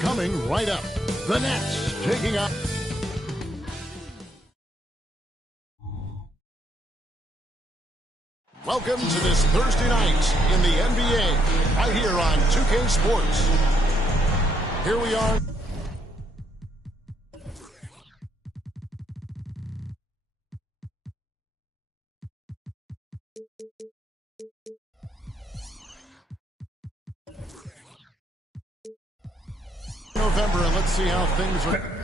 Coming right up, the Nets taking up. Welcome to this Thursday night in the NBA, right here on 2K Sports. Here we are. November, and let's see how things are.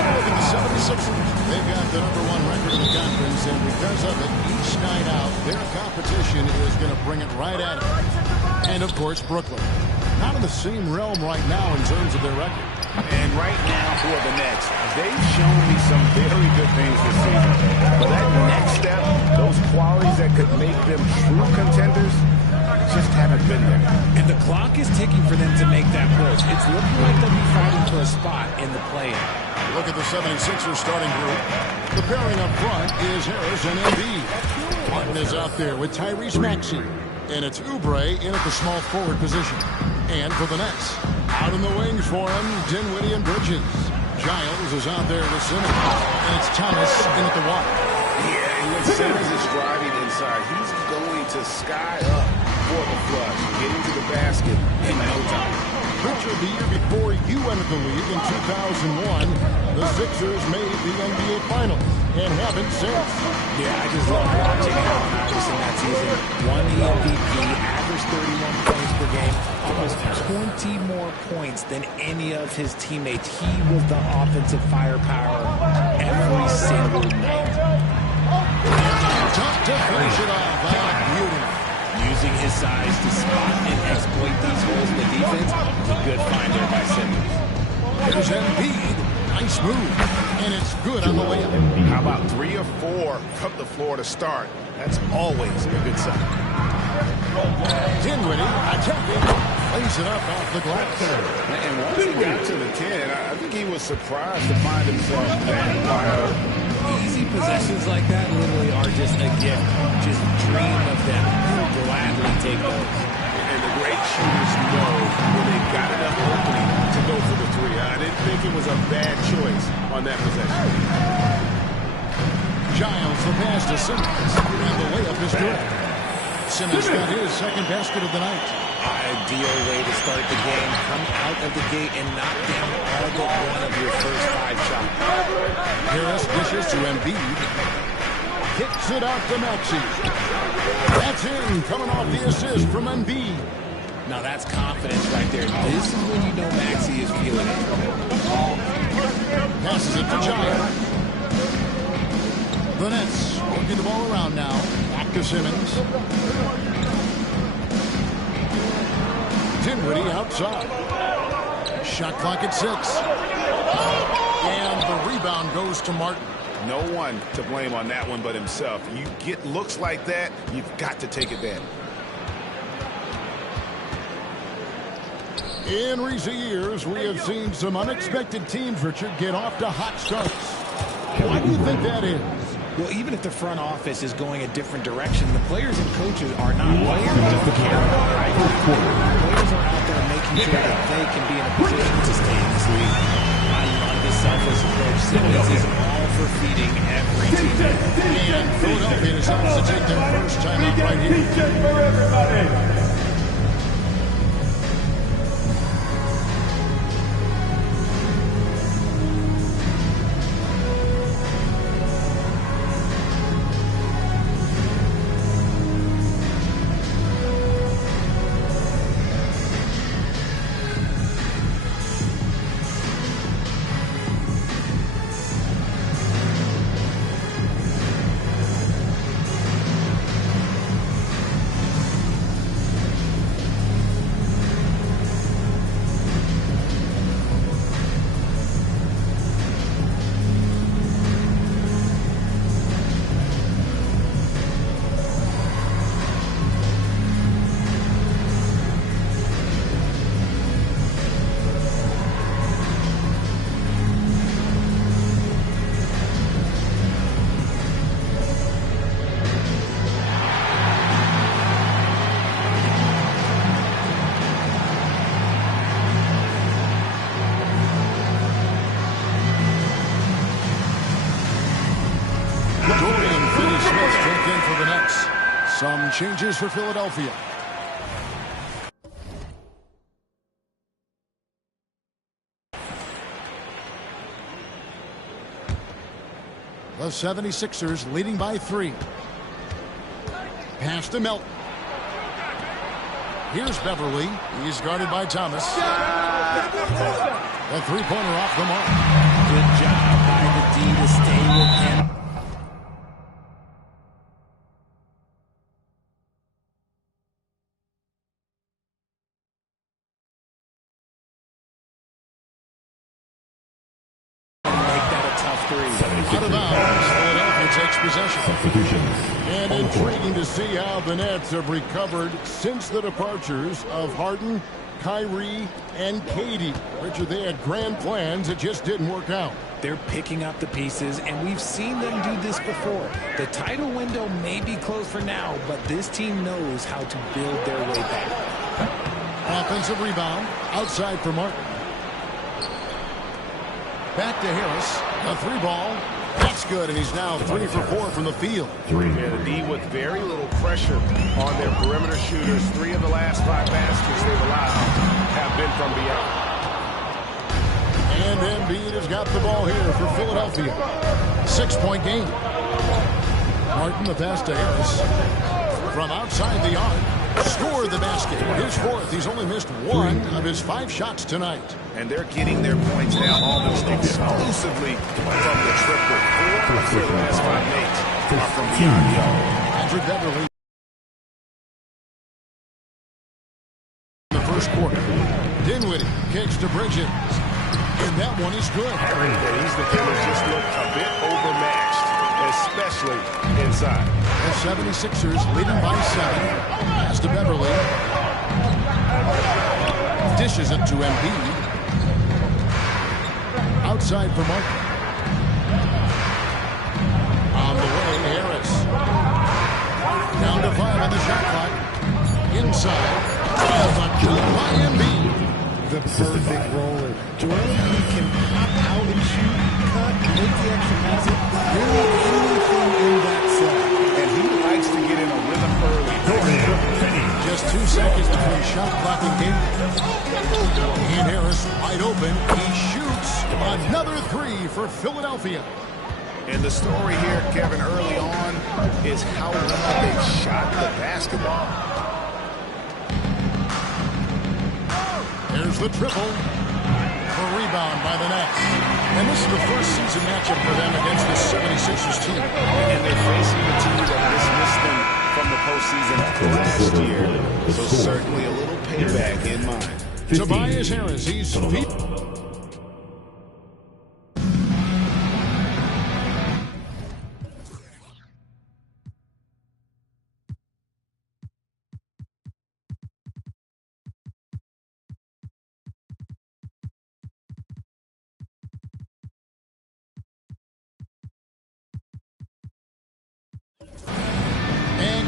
Look at the 76ers. They've got the #1 record in the conference, and because of it, each night out, their competition is going to bring it right at them. And, of course, Brooklyn. Not in the same realm right now in terms of their record. And right now for the Nets, they've shown me some very good things this season. But that next step, those qualities that could make them true contenders, just haven't been there. And the clock is ticking for them to make that push. It's looking like they'll be fighting for a spot in the play-in. Look at the 76ers starting group. The pairing up front is Harris and Embiid. Martin is out there with Tyrese Maxey. And it's Oubre in at the small forward position. And for the Nets, Out in the wings for him, Dinwiddie and Bridges. Giles is out there with Simmons. And it's Thomas in at the walk. Yeah, and when Simmons is driving inside, he's going to sky up for the flush, getting to the basket in no time. Richard, the year before you entered the league in 2001, the Sixers made the NBA Finals and haven't since. Yeah, I just love watching Allen Iverson that season. Won the MVP, averaged 31 points per game, almost 20 more points than any of his teammates. He was the offensive firepower every single night. Tough to finish it off. Beauty. Using his size to spot and exploit these holes in the defense was a good find there by Simmons. There's Embiid. Nice move. And it's good on the way up. How about 3 or 4 from the floor to start? That's always a good sign. Dinwiddie attacking. Plays it up off the glass. And once he got to the 10, I think he was surprised to find himself that wide. Easy possessions like that literally are just a gift. Just dream of them. Gladly take those. And the great shooters know when they got enough opening to go for the 3. I didn't think it was a bad choice on that possession. Giles the pass to Simmons. And the layup is good. Simmons got his second basket of the night. Ideal way to start the game. Come out of the gate and knock down all but one of your first 5 shots. Harris dishes to Embiid. Kicks it out to Maxey. That's in, coming off the assist from Embiid. Now that's confidence right there. This is when you know Maxey is feeling it. Passes it to Giles. The Nets working the ball around now. Back to Simmons. Dinwiddie outside. Shot clock at 6. And the rebound goes to Martin. No one to blame on that one but himself. You get looks like that, you've got to take advantage. In recent years, we have seen some unexpected teams, Richard, get off to hot starts. Why do you think that is? Well, even if the front office is going a different direction, the players and coaches are not. Players don't care about right. Players are out there making sure that they can be in a position to stay in this league. I love this selfless approach. Simmons is all for feeding every team. And Philadelphia decides to take their first time out right here. Some changes for Philadelphia. The 76ers leading by 3. Pass to Melton. Here's Beverly. He's guarded by Thomas. The three-pointer off the mark. Good job by the D to stay with him. Out of bounds, Philadelphia takes possession. And intriguing to see how the Nets have recovered since the departures of Harden, Kyrie, and KD. Richard, they had grand plans. It just didn't work out. They're picking up the pieces, and we've seen them do this before. The title window may be closed for now, but this team knows how to build their way back. Offensive rebound. Outside for Martin. Back to Harris. A 3-ball. That's good, and he's now 3 for 4 from the field. Yeah, the D with very little pressure on their perimeter shooters. 3 of the last 5 baskets they've allowed have been from beyond. And Embiid has got the ball here for Philadelphia. 6-point game. Martin, the pass to Harris. From outside the arc. Scored the basket. His 4th. He's only missed 1 of his 5 shots tonight. And they're getting their points now almost exclusively from the triple. 4 of their last 5 mates are from beyond the arc. Patrick Beverly in the first quarter. Dinwiddie kicks to Bridges. And that one is good. And these defenders just look a bit overmatched, especially inside. The 76ers leading by 7. Pass to Beverly. Dishes it to Embiid. Outside for Martin. On the way, Harris. Down to 5 on the shot clock. Inside. By Embiid. The perfect roller. Joel Embiid can pop out and shoot, cut, make the extra basket, really anything in that set. And he likes to get in a rhythm early. Just 2 seconds between shot clock and game. And Harris wide open. He shoots another 3 for Philadelphia. And the story here, Kevin, early on is how well they shot the basketball. There's the triple. A rebound by the Nets. And this is the first season matchup for them against the 76ers team. And they're facing a team that dismissed them from the postseason last year. So certainly a little payback in mind. Tobias Harris, he's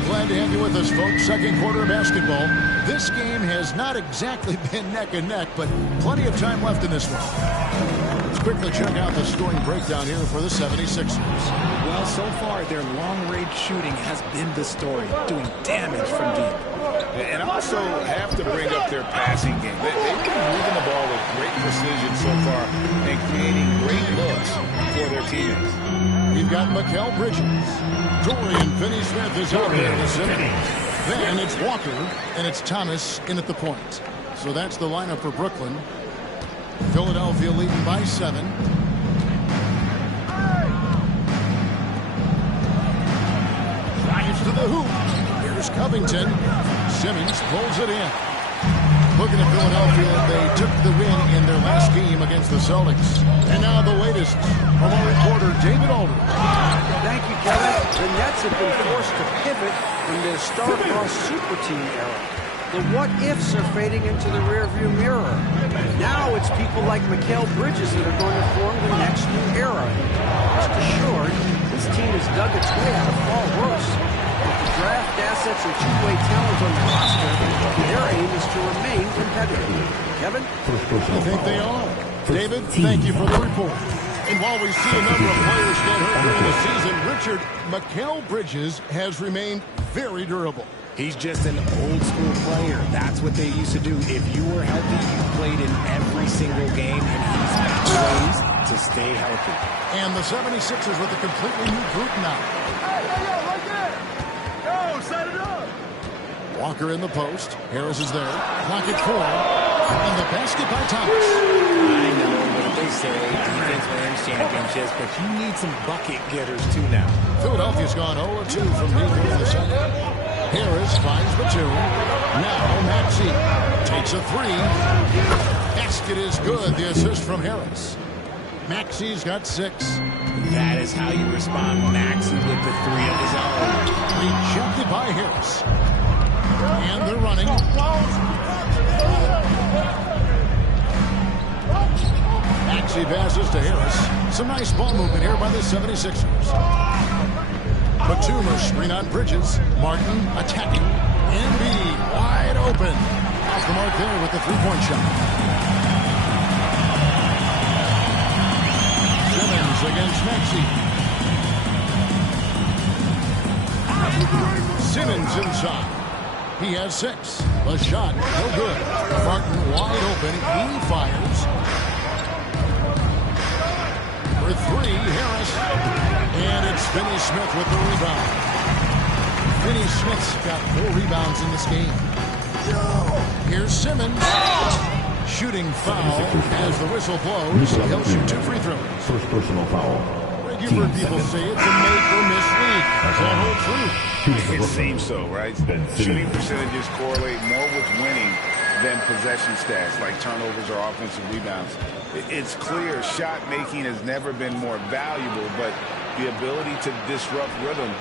glad to have you with us, folks. Second quarter of basketball. This game has not exactly been neck and neck, but plenty of time left in this one. Let's quickly check out the scoring breakdown here for the 76ers. Well, so far, their long-range shooting has been the story, doing damage from deep. And also have to bring up their passing game. They've been moving the ball with great precision so far and creating great looks for their teammates. We've got Mikal Bridges. Dorian Finney-Smith is out there in the center. Then it's Walker, and it's Thomas in at the point. So that's the lineup for Brooklyn. Philadelphia leading by 7. Drives to the hoop. Here's Covington. Simmons pulls it in. Looking at Philadelphia, they took the win in their last game against the Celtics. And now the latest from our reporter, David Aldridge. Thank you, Kevin. The Nets have been forced to pivot from their star-crossed super team era. The what-ifs are fading into the rearview mirror. Now it's people like Mikal Bridges that are going to form the next new era. Rest assured, this team has dug its way out of far worse. With the draft assets and two-way talent on the roster, their aim is to remain competitive. Kevin? I think they are. David, thank you for the report. And while we see a number of players get hurt during the season, Richard, Mikal Bridges has remained very durable. He's just an old-school player. That's what they used to do. If you were healthy, you played in every single game, and he's found ways to stay healthy. And the 76ers with a completely new group now. Walker in the post. Harris is there. Clock at 4. And the basket by Thomas. I know what they say, defense wins championships, but you need some bucket getters too now. Philadelphia's gone 0-2 from deep in the second. Harris finds Batum. Now Maxey takes a 3. Basket is good. The assist from Harris. Maxey's got 6. That is how you respond. Maxey with the 3 of his own. Rejected by Harris. And they're running. Maxey passes to Harris. Some nice ball movement here by the 76ers. Batum screen on Bridges. Martin attacking. Embiid wide open. Off the mark there with the three-point shot. Simmons against Maxey. Simmons inside. He has 6. The shot, no good. Martin wide open. He fires. For 3, Harris. And it's Finney-Smith with the rebound. Finney-Smith's got 4 rebounds in this game. Here's Simmons. Shooting foul as the whistle blows. He'll shoot 2 free throws. First personal foul. You've heard people say it's a make-or-miss league. Does that hold true? It seems so, right? Shooting percentages correlate more with winning than possession stats, like turnovers or offensive rebounds. It's clear shot making has never been more valuable, but the ability to disrupt rhythm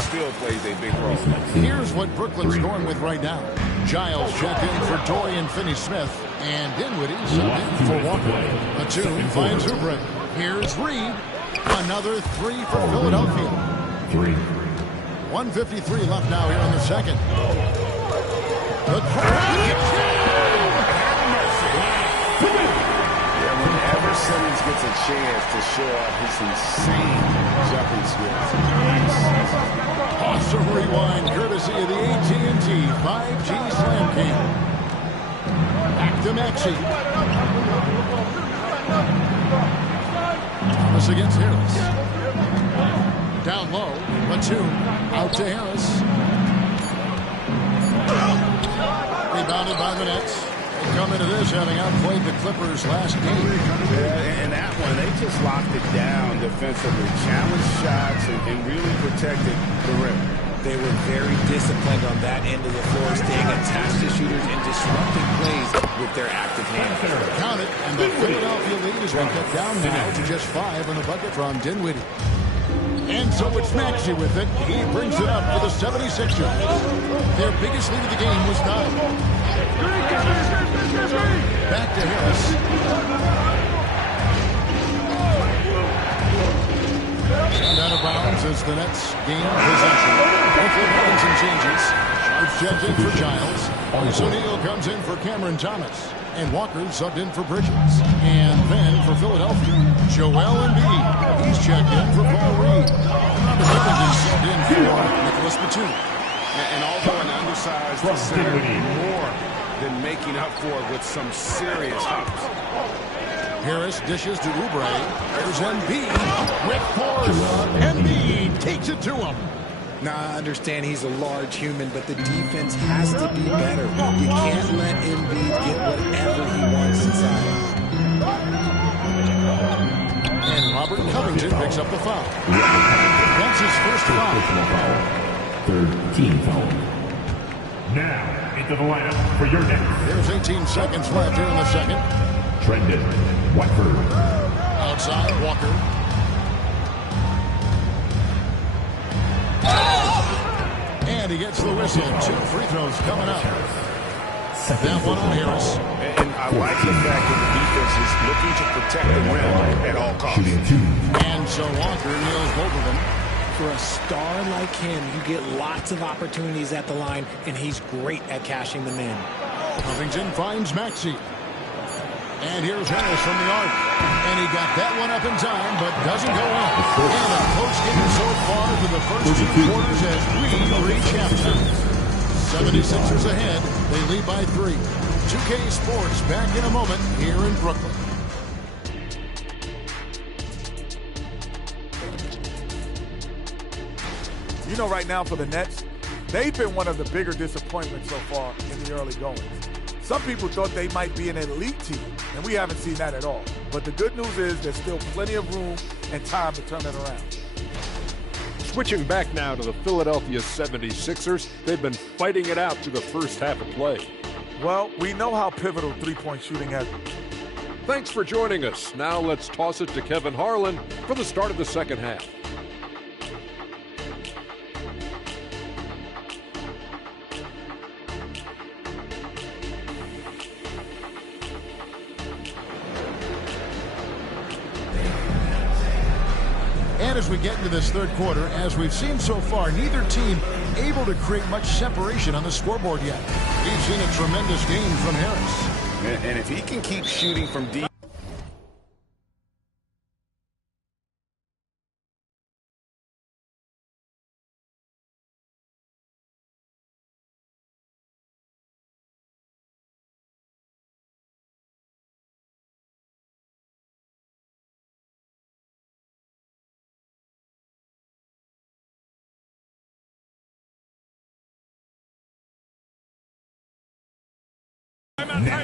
still plays a big role. Here's what Brooklyn's going with right now. Giles checked in for Dorian Finney-Smith, and Dinwiddie subbed in for Walker. Batum finds Oubre. Here's Reed. Another 3 for Philadelphia. 1:53 left now here in the second. The Whenever Simmons gets a chance to show off his insane jumping skills. awesome rewind courtesy of the AT&T 5G Slam King. Back to Maxey. Thomas against Harris. Down low. Batum out to Harris. Rebounded by the Nets. They come into this having outplayed the Clippers last game. Yeah, and that one, they just locked it down defensively. Challenged shots and really protected the rim. They were very disciplined on that end of the floor, staying attached to shooters and disrupting plays with their active hands. Count it, and the Philadelphia lead has been cut down now to just 5 on the bucket from Dinwiddie. And so it's Maxey with it. He brings it up for the 76ers. Their biggest lead of the game was 9. Back to Harris. And out of bounds as the Nets gain possession. Brooklyn runs and changes. Sharps checked in for Giles. O'Neal comes in for Cameron Thomas. And Walker subbed in for Bridges. And then for Philadelphia, Joel Embiid. He's checked in for Paul Reed. Robert Covington subbed in for Nicholas Batum. And although an undersized center, more than making up for it with some serious hops. Harris dishes to Oubre. There's Embiid with force. Embiid takes it to him. Now, I understand he's a large human, but the defense has to be better. You can't let Embiid get whatever he wants inside. And Robert Covington picks up the foul. That's his first foul. Third team foul. Now into the lineup for your next. There's 18 seconds left here in the second. Trendon Watford. Outside, Walker. And he gets the whistle. 2 free throws coming up. That one on Harris. And I like the fact that the defense is looking to protect the rim at all costs. Shooting 2. And so Walker nails both of them. For a star like him, you get lots of opportunities at the line, and he's great at cashing them in. Covington finds Maxey. And here's Harris from the arc. And he got that one up in time, but doesn't go in. And a close game so far for the first 2 quarters as we reach halftime. 76ers ahead. They lead by 3. 2K Sports back in a moment here in Brooklyn. You know, right now for the Nets, they've been one of the bigger disappointments so far in the early goings. Some people thought they might be an elite team, and we haven't seen that at all. But the good news is there's still plenty of room and time to turn it around. Switching back now to the Philadelphia 76ers, they've been fighting it out through the first half of play. Well, we know how pivotal three-point shooting has been. Thanks for joining us. Now let's toss it to Kevin Harlan for the start of the second half. as we get into this third quarter, as we've seen so far, neither team able to create much separation on the scoreboard yet. We've seen a tremendous game from Harris. And if he can keep shooting from deep,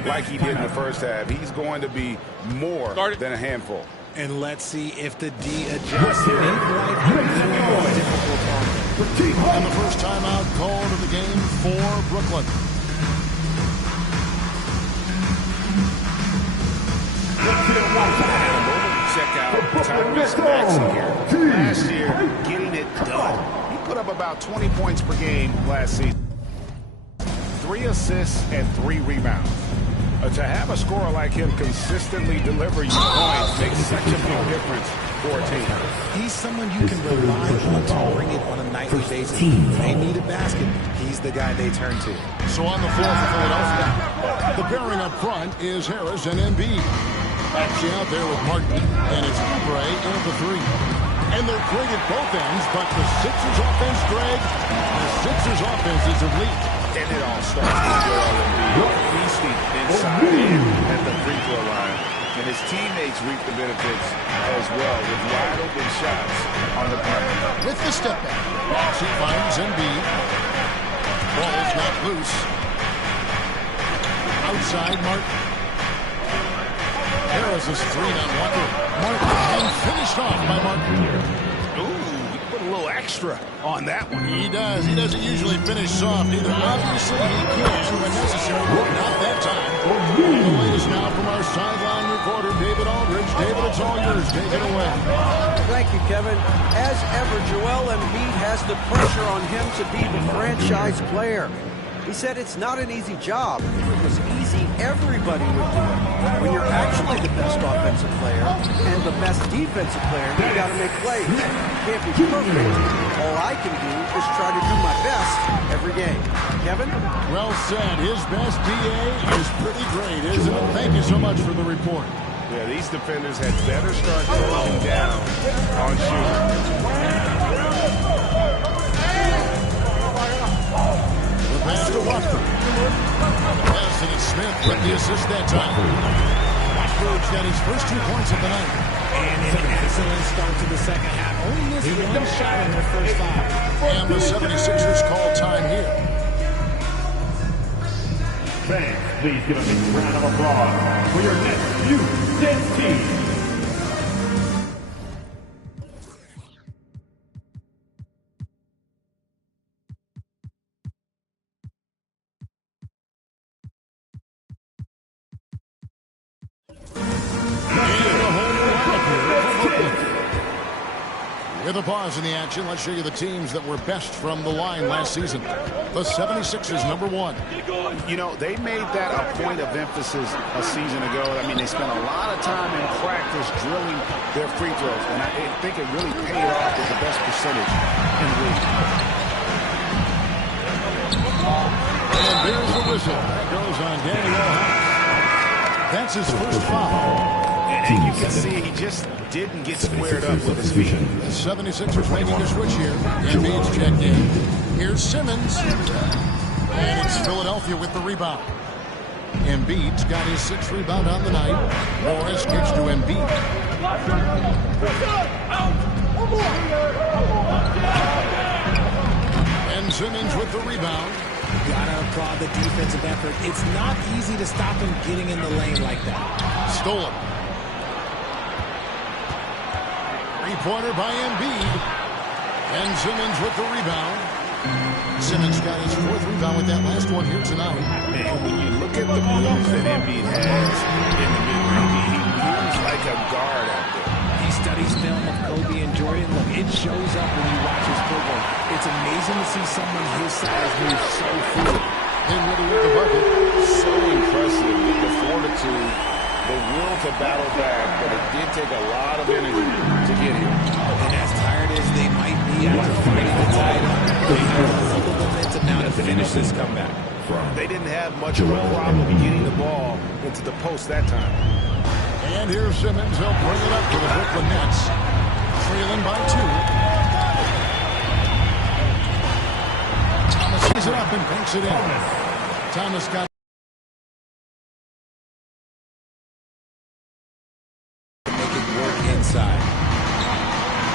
like he did in the first half, he's going to be more than a handful. And let's see if the D adjusts here. Difficult on And the first timeout called of the game for Brooklyn. Check out Tyrese Maxey here. Last year, getting it done. He put up about 20 points per game last season. 3 assists and 3 rebounds. To have a scorer like him consistently deliver you points makes such a big difference for a team. He's someone you can rely on to bring it on a nightly basis. They need a basket. He's the guy they turn to. So on the floor for Philadelphia, the pairing up front is Harris and Embiid. Actually out there with Martin, and it's Oubre in at the 3. And they're great at both ends, but the Sixers offense, Greg, the Sixers offense is elite. And it all starts with Joel Embiid feasting inside at the free throw line. And his teammates reap the benefits as well with wide open shots on the perimeter. With the step back, Maxey finds Embiid. Ball's not loose. Outside, Martin. Harris is 3 on Walker. Martin, and finished off by Martin. Ooh, he put a little extra on that one. He does. He doesn't usually finish soft either. Obviously, he can when necessary, but not that time. The latest now from our sideline reporter, David Aldridge. David, it's all yours. Take it away. Thank you, Kevin. As ever, Joel Embiid has the pressure on him to be the franchise player. He said it's not an easy job. If it was easy, everybody would do it. When you're actually the best offensive player and the best defensive player, you got to make plays. You can't be perfect. All I can do is try to do my best every game. Kevin? Well said. His best DA is pretty great, isn't it? Thank you so much for the report. Yeah, these defenders had better start closing down on shooting. Pass to Watford. Pass, and it's Smith with the assist that time. Watford's got his first 2 points of the night. And an excellent start to the second half. Only missed 1 shot in their first 5. And the 76ers call time here. Fans, please give a big round of applause for your next U10 team. With a pause in the action, let's show you the teams that were best from the line last season. The 76ers, number 1. You know, they made that a point of emphasis a season ago. I mean, they spent a lot of time in practice drilling their free throws, and I think it really paid off with the best percentage in the league. And there's the whistle. That goes on Daniel House. That's his first foul. And you can see he just didn't get squared up with his feet. The 76ers making a switch here. Embiid's checked in. Here's Simmons. And it's Philadelphia with the rebound. Embiid's got his 6th rebound on the night. Morris kicks to Embiid. And Simmons with the rebound. Gotta applaud the defensive effort. It's not easy to stop him getting in the lane like that. Stolen. Three-pointer by Embiid. And Simmons with the rebound. Simmons got his 4th rebound with that last one here tonight. Man, when you look at the moves that Embiid has in the mid-range, he moves like a guard out there. He studies film of Kobe and Jordan. Look, it shows up when you watch his footwork. It's amazing to see someone his size move so fluid. And ready with the bucket. So impressive with the fortitude, the will to battle back, but it did take a lot of energy to get here. And as He after fighting the tide, they have all the momentum now to finish this comeback. They didn't have much of a problem getting the ball into the post that time. And here's Simmons. He'll bring it up to the Brooklyn Nets. Trailing by 2. Thomas sees it up and banks it in. Thomas got Inside.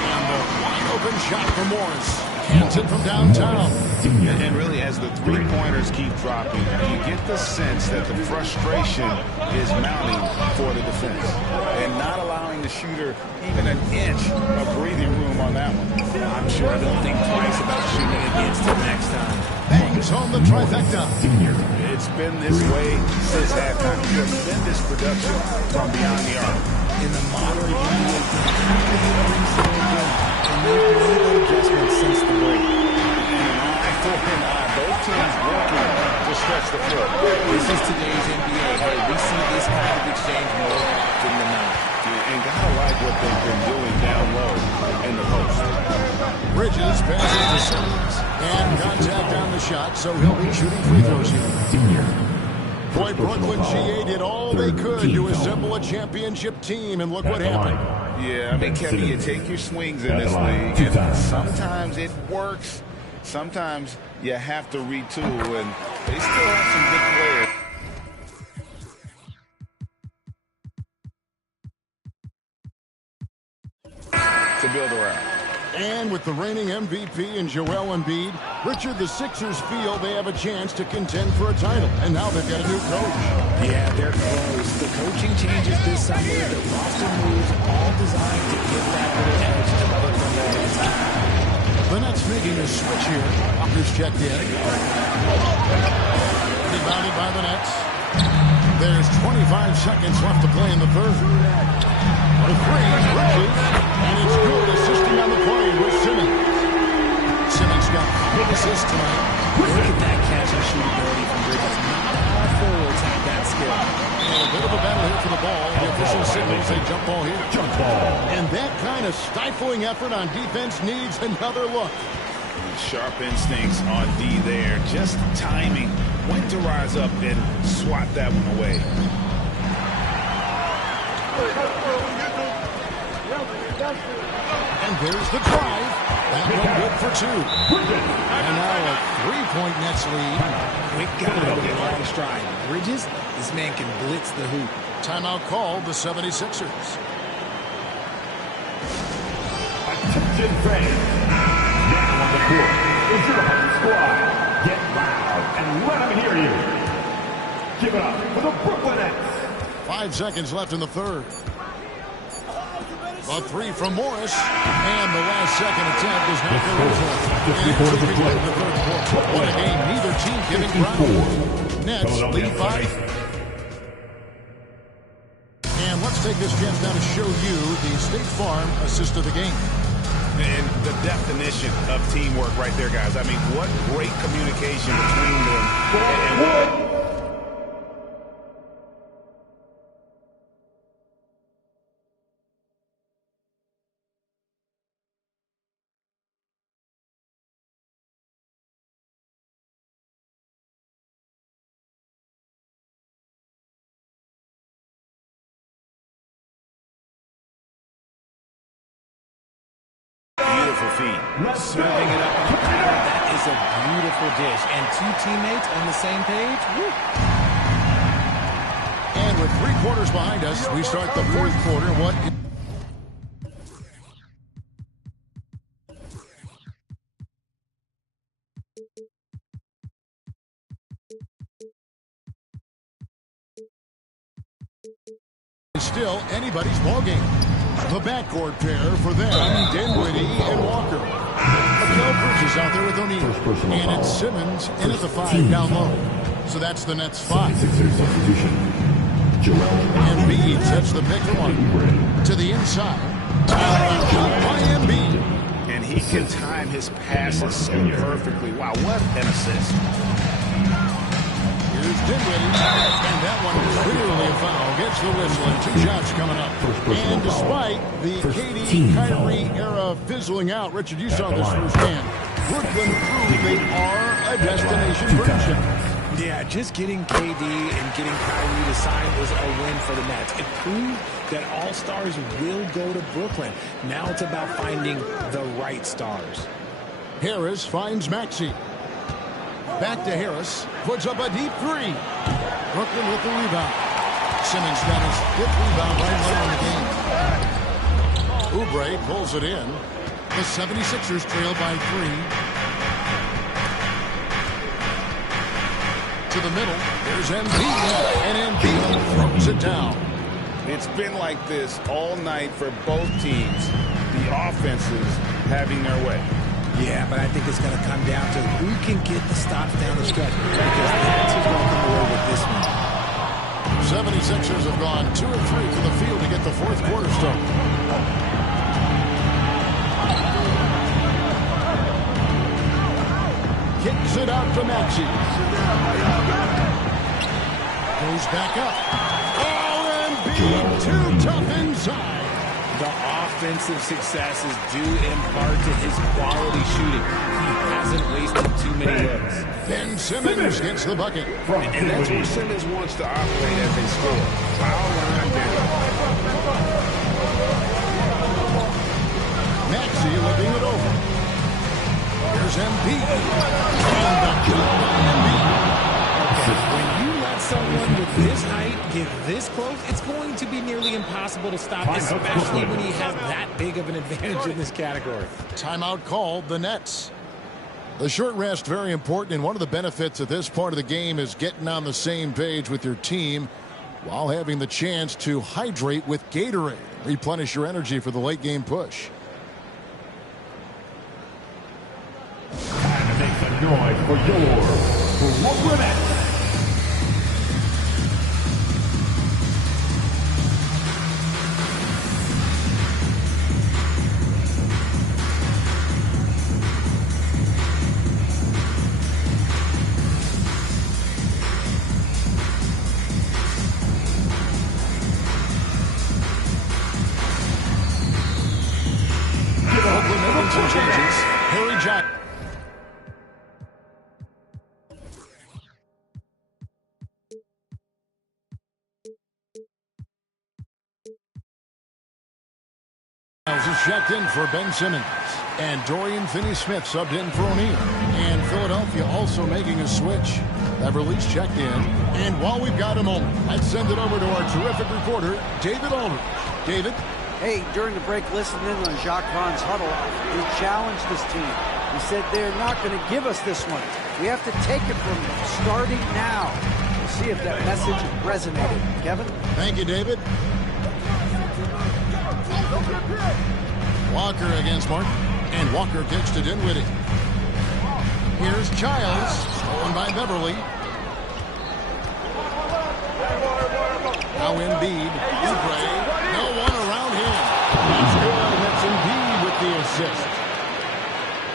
And a wide open shot for Morris. Hands it from downtown. And really, as the three-pointers keep dropping, you get the sense that the frustration is mounting for the defense. And not allowing the shooter even an inch of breathing room on that one. I'm sure they'll think twice about shooting against him next time. Bangs home the trifecta. It's been this way since halftime. Tremendous production from beyond the arc. In the modern NBA, and they've made the adjustments since the break. Both teams working to stretch the floor. This is today's NBA. Hey, we see this kind of exchange more often than not. And gotta like what they've been doing down low in the post. Bridges passes to Simmons. And contact on the shot, so he'll be shooting free throws here. Boy, Brooklyn GA did all they could to assemble a championship team, and look what happened. Yeah, I mean, Kevin, you take your swings in this league, and sometimes it works. Sometimes you have to retool, and they still have some good players to build around. And with the reigning MVP in Joel Embiid, Richard, the Sixers feel they have a chance to contend for a title. And now they've got a new coach. Yeah, they're close. The coaching changes this summer, the roster moves, all designed to give that little edge to Brooklyn Nets. The Nets making a switch here. Walker's checked in. Rebounded by the Nets. There's 25 seconds left to play in the third. The three, Bridges, and it's good, assisting on the play with Simmons. Simmons got 5 assists tonight. Look at that catch and shoot ability from Bridges. Not all forwards have that skill. And a bit of a battle here for the ball. The official signals a jump ball here. Jump ball. And that kind of stifling effort on defense needs another look. Sharp instincts on D there. Just timing. When to rise up and swat that one away. And there's the drive. That one good for 2. And now a 3-point Nets lead. Quick guy with a long stride. Bridges, this man can blitz the hoop. Timeout called the 76ers. Attention fans. Now on the court is your home squad. Get loud and let them hear you. Give it up for the Brooklyn Nets. 5 seconds left in the third. A 3 from Morris. And the last second attempt is not going to result. And the third quarter. What a game. Neither team giving ground. Nets lead 5. And let's take this chance now to show you the State Farm assist of the game. And the definition of teamwork right there, guys. I mean, what great communication between them. And beautiful feet. Serving it up on the counter. That is a beautiful dish. And 2 teammates on the same page. Woo. And with 3 quarters behind us, we start the fourth quarter. What? Still anybody's ballgame. The backcourt pair for them, Dinwiddie and Walker. Mikal Bridges out there with O'Neal. And it's Simmons in at the 5 down low. So that's the Nets 5. Embiid sets the pick for 1. To the inside. Shot by Embiid. And he can time his passes so perfectly. Wow, what an assist. Here's Here's Dinwiddie. And that one clearly a foul. Gets the whistle and 2 shots coming up. And despite the KD-Kyrie era fizzling out, Richard, you saw this firsthand. Brooklyn proved they are a destination franchise. Yeah, just getting KD and getting Kyrie to sign was a win for the Nets. It proved that all stars will go to Brooklyn. Now it's about finding the right stars. Harris finds Maxey. Back to Harris. Puts up a deep 3. Brooklyn with the rebound. Simmons got his 5th rebound right now in the game. Oubre pulls it in. The 76ers trail by 3. To the middle. There's Embiid. And Embiid throws it down. It's been like this all night for both teams. The offenses having their way. Yeah, but I think it's going to come down to who can get the stops down the stretch. Because the Nets is going to come away with this one. 76ers have gone 2 of 3 from the field to get the 4th quarter started. Kicks it out to Maxey. Goes back up. Oh, Embiid too tough inside. The offensive success is due in part to his quality shooting. He hasn't wasted too many looks. Ben Simmons gets the bucket. And that's where Simmons wants to operate as they score. Foul line down. Maxey looking it over. Here's Embiid. And the shot by Embiid. When you let someone with this height get this close, it's going to be nearly impossible to stop, especially when he has that big of an advantage in this category. Timeout called the Nets. The short rest, very important, and one of the benefits of this part of the game is getting on the same page with your team while having the chance to hydrate with Gatorade. Replenish your energy for the late game push. Time to make some noise for your Brooklyn Nets. Harry Jack. Is checked in for Ben Simmons. And Dorian Finney-Smith subbed in for O'Neal. And Philadelphia also making a switch. Beverly's checked in. And while we've got a moment, let's send it over to our terrific reporter, David Aldridge. David? Hey, during the break, listening in on Jacques Vaughn's huddle, he challenged his team. He said they're not going to give us this one. We have to take it from starting now. We'll see if that message resonated. Kevin? Thank you, David. Walker against Martin. And Walker kicks to Dinwiddie. Here's Childs. Stolen by Beverly. Now Embiid. Oubre. No one around him. That's good. That's Embiid with the assist.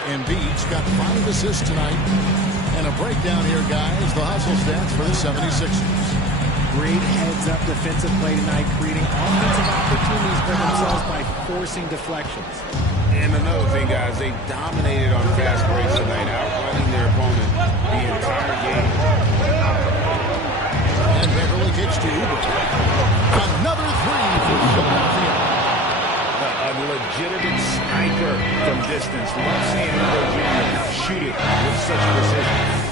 Embiid's got 5 assists tonight. And a breakdown here, guys. The hustle stats for the 76ers. Great heads-up defensive play tonight, creating offensive opportunities for themselves by forcing deflections. And another thing, guys, they dominated on fast breaks tonight, outrunning their opponent the entire game. And Beverly kicks to Oubre. Another 3 for Philadelphia. A legitimate sniper from distance. Love seeing Oubre Jr. shoot it with such precision.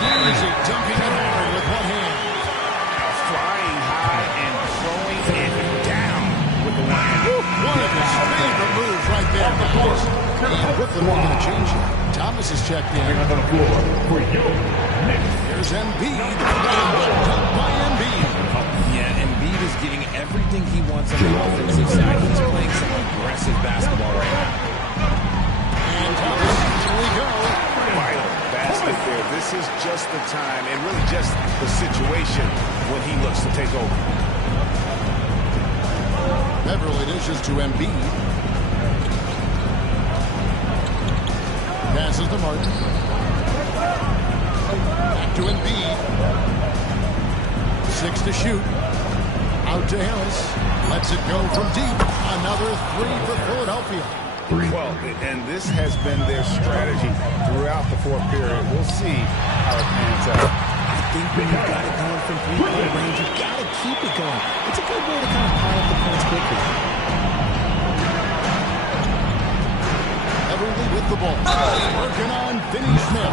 Easy, dumping it hard with one hand. Flying high and throwing it down with the one hand. One of his favorite moves right there. And Brooklyn making a change here. Thomas is checked in. There's Embiid. And the dunk by Embiid. Yeah, Embiid is getting everything he wants on the offensive side. He's playing some aggressive basketball right now. And Thomas, here we go. Vital basket there. This is just the time and really just the situation when he looks to take over. Beverly dishes to Embiid. Passes to Martin. Back to Embiid. 6 to shoot. Out to Harris. Lets it go from deep. Another 3 for Philadelphia. Well, and this has been their strategy throughout the fourth period. We'll see how it pans out. I think when you've got it going from three-point range, you've got to keep it going. It's a good way to kind of pile up the points quickly. Everly with the ball. Working on Finney Smith.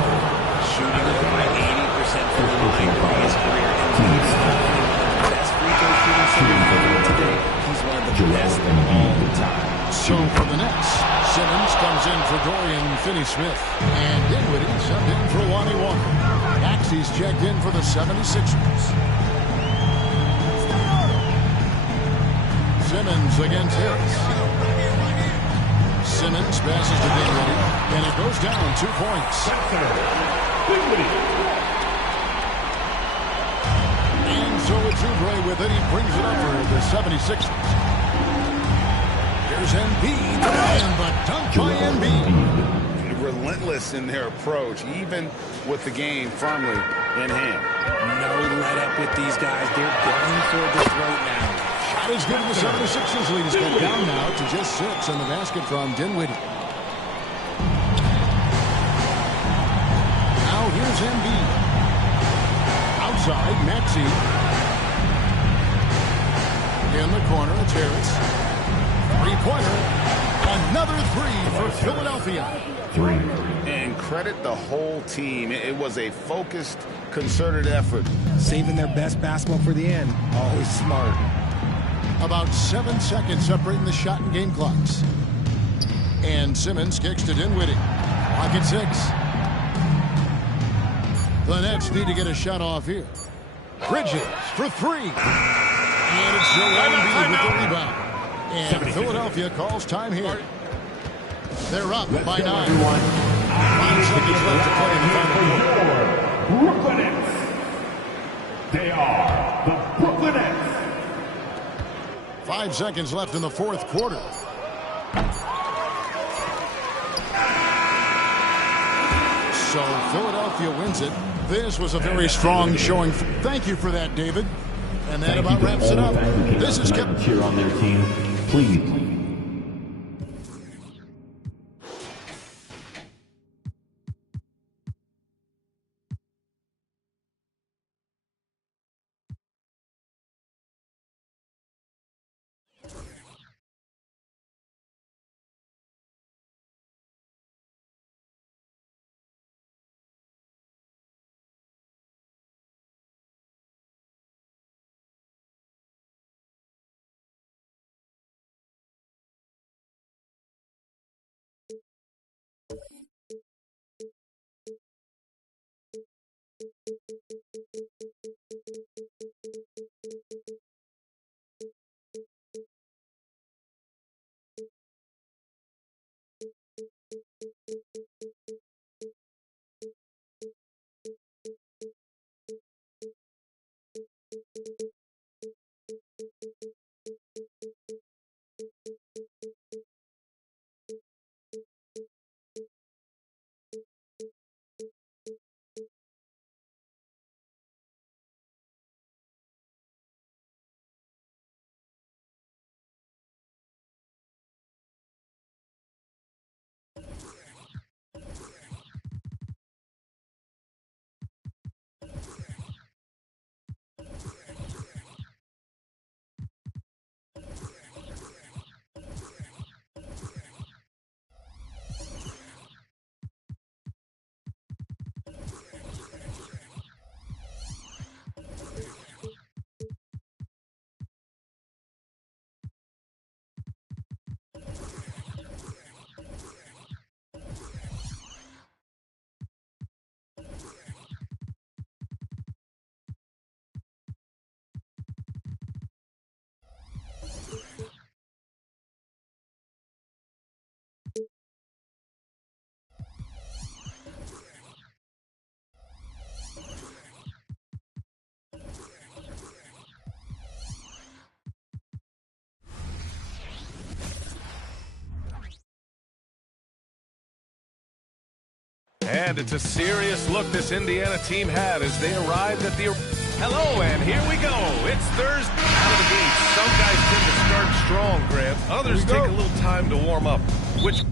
Shooting over 80% from the line for his career. And he's not only one of the best free throw shooters today, he's one of the best of all time. So for the Nets, Simmons comes in for Dorian Finney-Smith. And Dinwiddie subbed in for Lonnie Walker. Maxey's checked in for the 76ers. Simmons against Harris. Simmons passes to Dinwiddie. And it goes down 2 points. And so it's Oubre with it. He brings it up for the 76ers. Here's Embiid, and the dunk by Embiid. Relentless in their approach, even with the game firmly in hand. No let up with these guys. They're going for the throat now. Shot is good. The 76ers lead is cut down now to just 6 on the basket from Dinwiddie. Now here's Embiid. Outside, Maxey. In the corner, it's Harris. Three-pointer. Another 3 for Philadelphia. And credit the whole team. It was a focused, concerted effort. Saving their best basketball for the end. Always smart. About 7 seconds separating the shot and game clocks. And Simmons kicks to Dinwiddie. Clock at 6. The Nets need to get a shot off here. Bridges for 3. And it's Joel Embiid with the rebound. And Philadelphia calls time here. They're up by 9. 5 seconds left to play in the final quarter. Brooklyn Nets. They are the Brooklyn Nets. 5 seconds left in the fourth quarter. So Philadelphia wins it. This was a very strong showing. Thank you for that, David. And that about wraps it up. This is Kevin. Cheer on their team, please. And it's a serious look this Indiana team had as they arrived at the... Hello, and here we go. It's Thursday. Out of the gate, some guys tend to start strong, Grant. Others take a little time to warm up, which...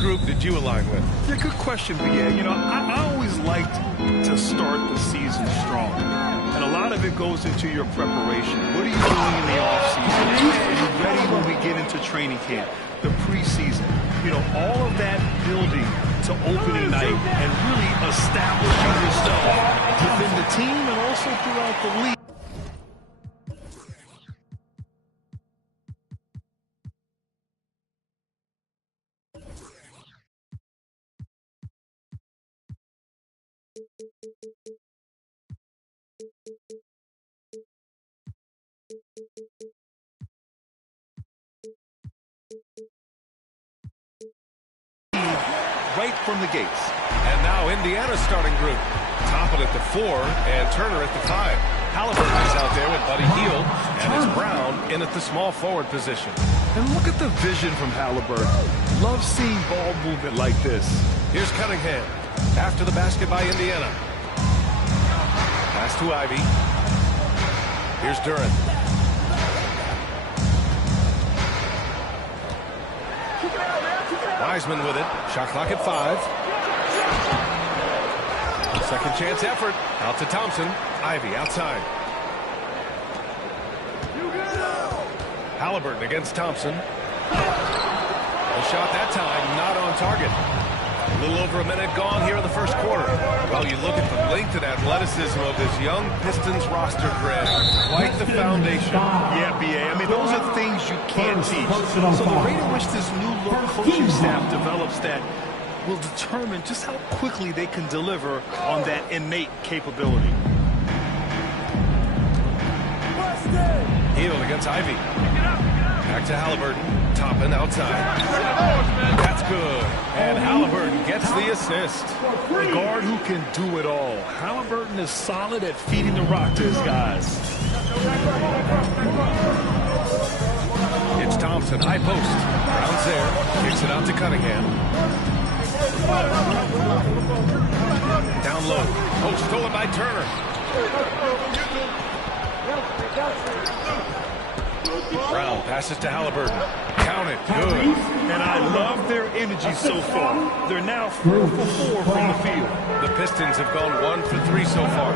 group did you align with? Yeah, good question, BA. You know, I always liked to start the season strong. And a lot of it goes into your preparation. What are you doing in the offseason? Are you ready when we get into training camp? The preseason. You know, all of that building to opening night and really establishing yourself within the team and also throughout the league. Right from the gates. And now Indiana's starting group. Toppin at the 4 and Turner at the 5. Halliburton is out there with Buddy Hield, and it's Brown in at the small forward position. And look at the vision from Halliburton. Love seeing ball movement like this. Here's Cunningham. After the basket by Indiana. Pass to Ivy. Here's Duren. Wiseman with it. Shot clock at 5. Second chance effort. Out to Thompson. Ivy outside. Halliburton against Thompson. The shot that time not on target. A little over a minute gone here in the first quarter. Well, you look at the length and athleticism of this young Pistons roster, Grant. Quite the foundation. Yeah, BA. I mean, those are things you can't teach. So the rate at which this new look coaching staff develops that will determine just how quickly they can deliver on that innate capability. Hield against Ivy. Back to Halliburton. Toppin outside. That's good. And Halliburton gets the assist. A guard who can do it all. Halliburton is solid at feeding the rock to his guys. It's Thompson, high post. Brown's there. Kicks it out to Cunningham. Down low. Post stolen by Turner. Brown passes to Halliburton. Count it. Good. And I love their energy so far. They're now 4 for 4 from the field. The Pistons have gone 1 for 3 so far.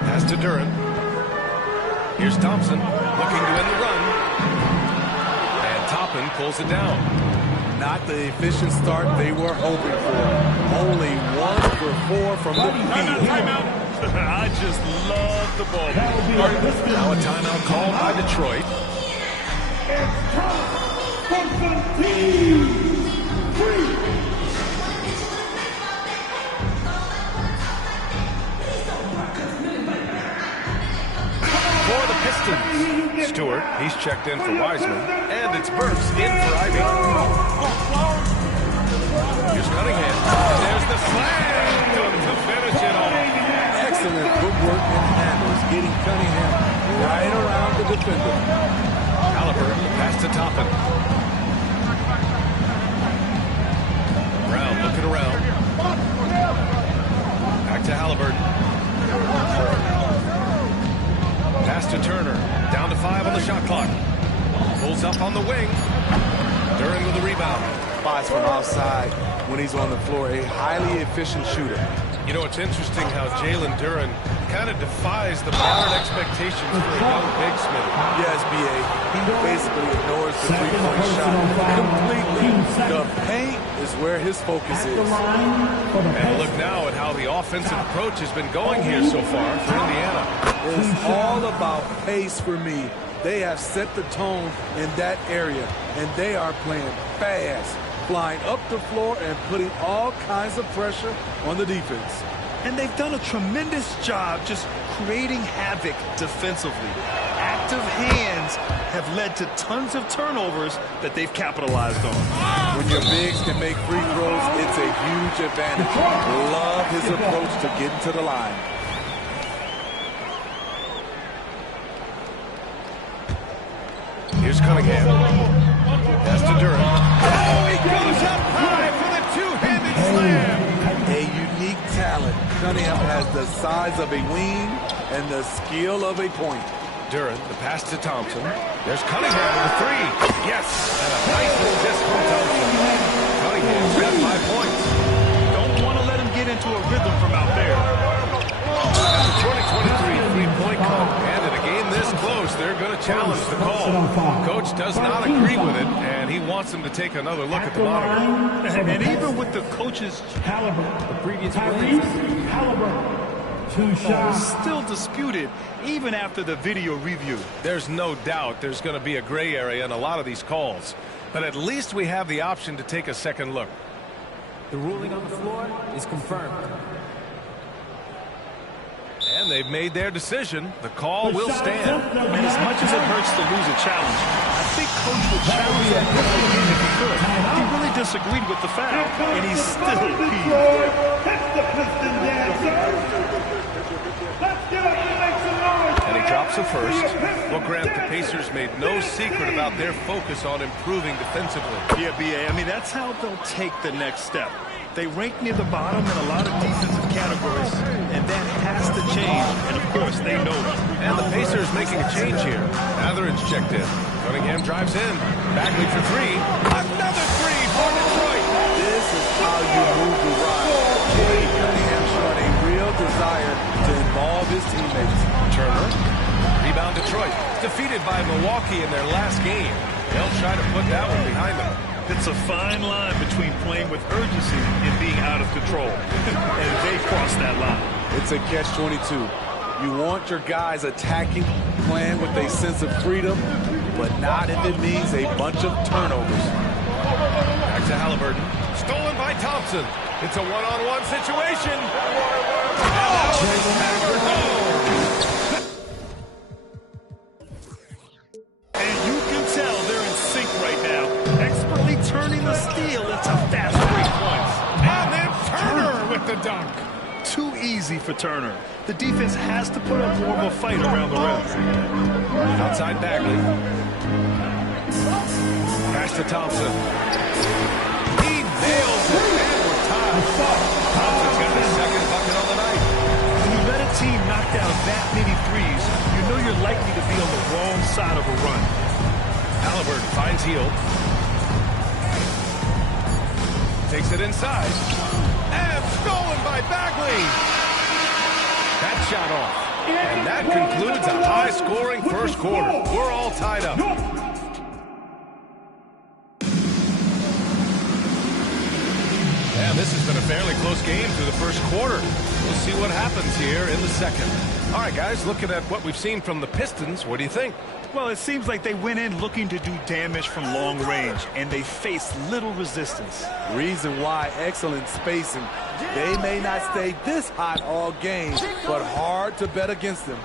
Pass to Duren. Here's Thompson looking to end the run. And Toppin pulls it down. Not the efficient start they were hoping for. Only 1 for 4 from the field. Timeout. I just love the ball. Now a timeout called by Detroit. It's time for some team 3. For the Pistons, Stewart, he's checked in for Wiseman, and it's Burks in for Ivy. Here's Cunningham, and there's the slam to finish it off. Excellent footwork and handles, getting Cunningham right around the defender. Halliburton, pass to Toppin. Brown looking around. Back to Halliburton. Pass to Turner. Down to 5 on the shot clock. Pulls up on the wing. Duren with the rebound. Spots from outside when he's on the floor. A highly efficient shooter. You know, it's interesting how Jalen Duren kind of defies the modern expectations for a young big Smith. Yes, B.A. He basically ignores the three-point shot completely. The paint is where his focus is. And look now at how the offensive approach has been going here so far for Indiana. It's all about pace for me. They have set the tone in that area, and they are playing fast, flying up the floor and putting all kinds of pressure on the defense. And they've done a tremendous job just creating havoc defensively. At ineffective hands have led to tons of turnovers that they've capitalized on. When your bigs can make free throws, it's a huge advantage. Love his approach to getting to the line. Here's Cunningham. Pass to Durant. Oh, he goes up high for the two-handed slam. A unique talent. Cunningham has the size of a wing and the skill of a point. Durant, the pass to Thompson. There's Cunningham with a three. Yes, and a nice assist from Thompson. Cunningham's got 5 points. Don't want to let him get into a rhythm from out there. At the 2023 three-point come, and in a game this close, they're going to challenge the call. Coach does not agree with it, and he wants them to take another look at the monitor. And even with the coach's Halliburton. The previous Halliburton. 2 shots. still disputed even after the video review. There's no doubt there's going to be a gray area in a lot of these calls, but at least we have the option to take a second look. The ruling on the floor is confirmed. And they've made their decision. The call will stand. And as much as it hurts to lose a challenge, I think Coach would challenge that play again if he could. He really disagreed with the foul, and he's still peeved. And he drops a first. Well, Grant, the Pacers made no secret about their focus on improving defensively. Yeah, B.A., I mean, that's how they'll take the next step. They rank near the bottom in a lot of defensive categories, and that has to change, and of course, they know it. And the Pacers making a change here. Etheridge checked in. Cunningham drives in. Bagley for three. Another three for Detroit. This is how you move the ride. Cade Cunningham showing a real desire to involve his teammates. Turner. Rebound Detroit. Defeated by Milwaukee in their last game. They'll try to put that one behind them. It's a fine line between playing with urgency and being out of control. And they cross that line. It's a catch-22. You want your guys attacking, playing with a sense of freedom, but not if it means a bunch of turnovers. Back to Halliburton. Stolen by Thompson. It's a one-on-one situation. And now it's back for goal. And you can tell they're in sync right now. Expertly turning the steal into fast break points. And then Turner with the dunk. Too easy for Turner. The defense has to put up more of a fight around the rim. Outside Bagley. Pass to Thompson. He nails it, and we're tied. Thompson's got his second bucket on the night. When you let a team knock down that many threes, you know you're likely to be on the wrong side of a run. Halliburton finds Hield. Takes it inside. And stolen by Bagley. That shot off. And that concludes a high-scoring first quarter. We're all tied up. And this has been a fairly close game through the first quarter. We'll see what happens here in the second. All right, guys, looking at what we've seen from the Pistons, what do you think? Well, it seems like they went in looking to do damage from long range, and they faced little resistance. Reason why, excellent spacing. They may not stay this hot all game, but hard to bet against them.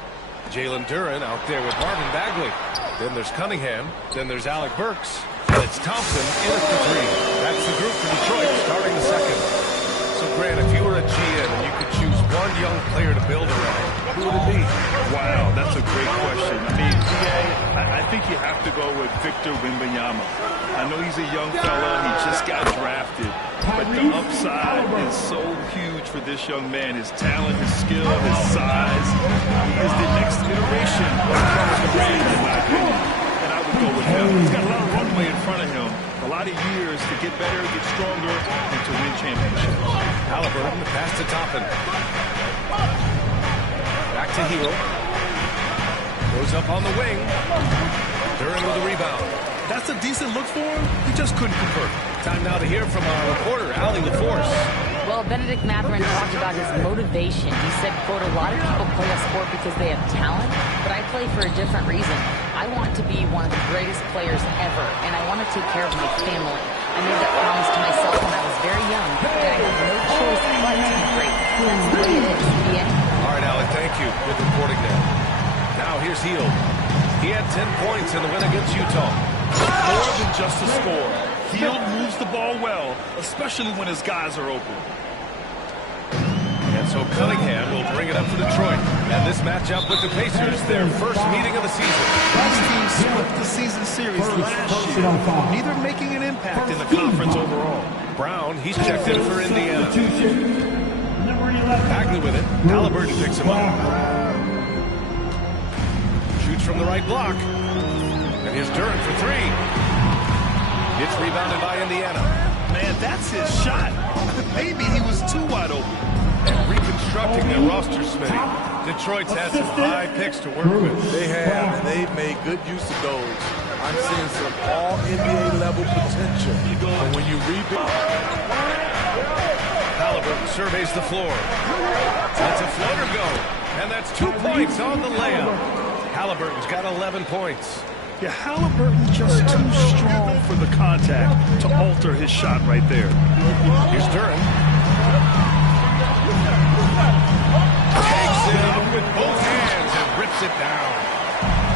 Jalen Duren out there with Marvin Bagley. Then there's Cunningham. Then there's Alec Burks. And it's Thompson in at the three. That's the group for Detroit starting the second. So, Grant, if you were a GM and you could choose one young player to build around, who would it be? Wow, that's a great question. I mean, I think you have to go with Victor Wembanyama. I know he's a young fella. He just got drafted. But the upside is so huge for this young man. His talent, his skill, his size. He is the next iteration of Kevin Durant, in my opinion. And I would go with him. He's got a lot of runway in front of him. A lot of years to get better, get stronger, and to win championships. Halliburton, the pass to Toppin. Back to Hield. Goes up on the wing. Duren with a rebound. That's a decent look for him. He just couldn't convert. Time now to hear from our reporter, Allie LaForce. Well, Benedict Mathurin talked about his motivation. He said, quote, a lot of people play a sport because they have talent, but I play for a different reason. I want to be one of the greatest players ever, and I want to take care of my family. I made that promise to myself when I was very young, and I have no choice but to be great. That's the way it is. The end. All right, Allie, thank you. Good reporting there. Now here's Hield. He had 10 points in the win against Utah. More than just a score. Hield moves the ball well, especially when his guys are open. And so Cunningham will bring it up for Detroit. And this matchup with the Pacers, their first meeting of the season. These teams split the season series last year, neither making an impact in the conference overall. Brown, he's checked in for Indiana. Bagley with it. Halliburton picks him up. Shoots from the right block. And here's Duren for three. Gets rebounded by Indiana. Man, that's his shot. Maybe he was too wide open. And reconstructing their roster, Smitty. Detroit's had some high picks to work with. They have, and they've made good use of those. I'm seeing some all-NBA level potential. But when you rebuild... Halliburton surveys the floor. Lets a floater go. And that's 2 points on the layup. Halliburton's got 11 points. Yeah, Halliburton just too strong for the contact to alter his shot right there. Here's Duren. Takes it up with both hands and rips it down.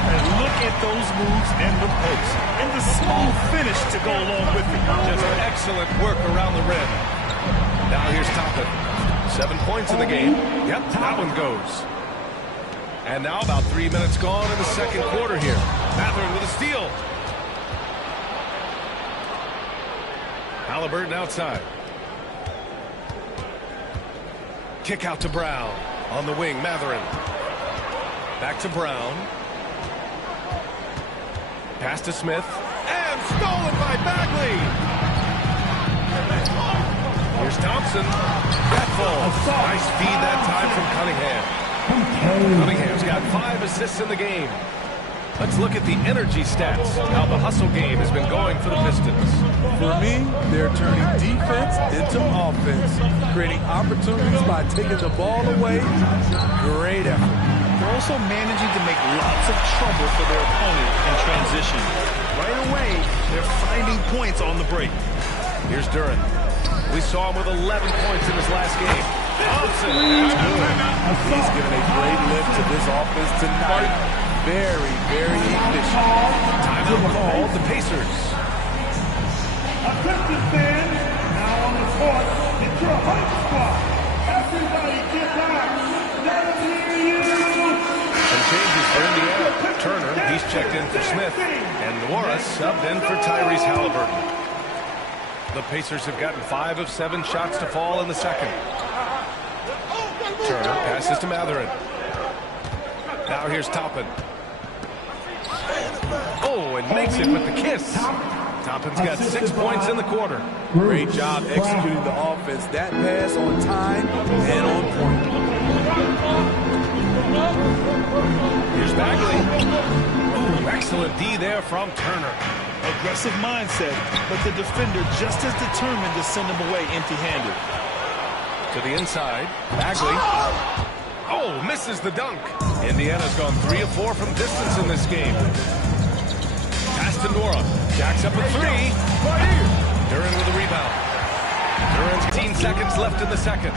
And look at those moves in the post. And the smooth finish to go along with it. Just excellent work around the rim. Now here's Toppin. 7 points in the game. Yep, that one goes. And now about 3 minutes gone in the second quarter here. Mathurin with a steal. Halliburton outside. Kick out to Brown. On the wing, Mathurin. Back to Brown. Pass to Smith. And stolen by Bagley. Here's Thompson. That falls. Nice feed that time from Cunningham. Cunningham's got 5 assists in the game. Let's look at the energy stats. How the hustle game has been going for the Pistons. For me, they're turning defense into offense, creating opportunities by taking the ball away. Great effort. They're also managing to make lots of trouble for their opponent in transition. Right away, they're finding points on the break. Here's Duren. We saw him with 11 points in his last game. Thompson, that's good. He's given a great lift to this offense tonight. Very, very efficient. Time out the ball, the Pacers. Attention fans, now on the court, it's your hype squad. Everybody get back. Let us hear you. Some changes for Indiana. Turner, he's checked in for Smith. And Norris subbed in for Tyrese Halliburton. The Pacers have gotten 5 of 7 shots to fall in the second. Turner passes to Mathurin. Now here's Toppin. Oh, and makes it with the kiss. Toppin's got 6 points in the quarter. Great job executing the offense. That pass on time and on point. Here's Bagley. Ooh, excellent D there from Turner. Aggressive mindset, but the defender just as determined to send him away empty-handed. To the inside, Bagley. Oh, misses the dunk. Indiana's gone 3 of 4 from distance in this game. Pass to Nora. Jacks up a 3. Duren with a rebound. Duren's 15 seconds left in the second.